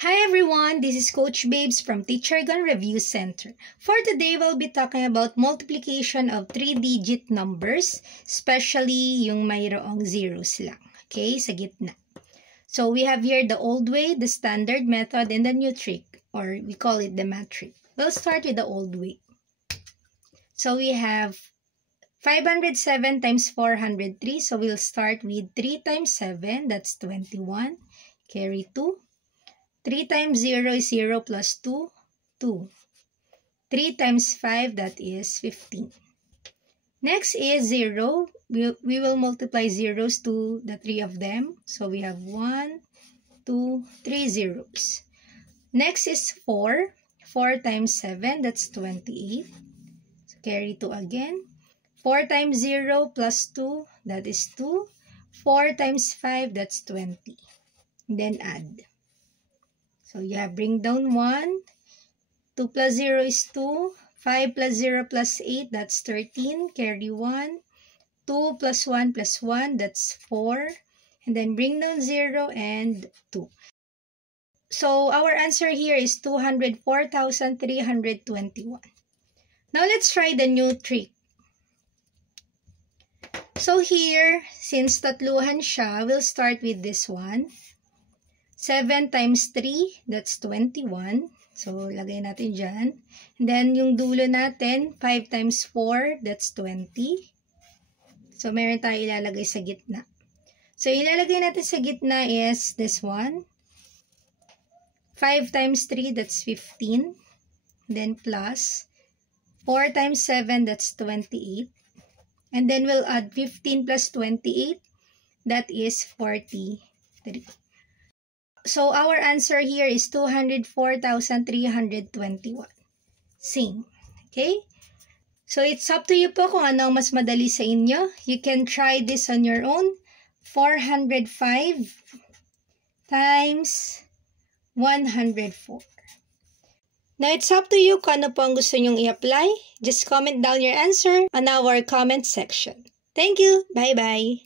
Hi everyone, this is Coach Babes from Teacher Gun Review Center. For today, we'll be talking about multiplication of 3-digit numbers, especially yung mayroong zeros lang. Okay, sa gitna. So we have here the old way, the standard method, and the new trick, or we call it the math trick. We'll start with the old way. So we have 507 times 403. So we'll start with 3 times 7, that's 21. Carry 2. 3 times 0 is 0 plus 2, 2. 3 times 5, that is 15. Next is 0. We will multiply zeros to the 3 of them. So we have 1, 2, 3 zeros. Next is 4. 4 times 7, that's 28. So carry 2 again. 4 times 0 plus 2, that is 2. 4 times 5, that's 20. Then add. So you have bring down 1. 2 plus 0 is 2. 5 plus 0 plus 8, that's 13. Carry 1. 2 plus 1 plus 1, that's 4. And then bring down 0 and 2. So our answer here is 204,321. Now let's try the new trick. So here, since tatluhan siya, we'll start with this one. 7 times 3, that's 21. So, lagay natin dyan. And then, yung dulo natin, 5 times 4, that's 20. So, meron tayo ilalagay sa gitna. So, ilalagay natin sa gitna is this one. 5 times 3, that's 15. Then, plus 4 times 7, that's 28. And then, we'll add 15 plus 28. That is 43. So, our answer here is 204,321. Same. Okay? So, it's up to you po kung ano mas madali sa inyo. You can try this on your own. 405 times 104. Now, it's up to you kung ano po ang gusto nyong i-apply. Just comment down your answer on our comment section. Thank you. Bye-bye.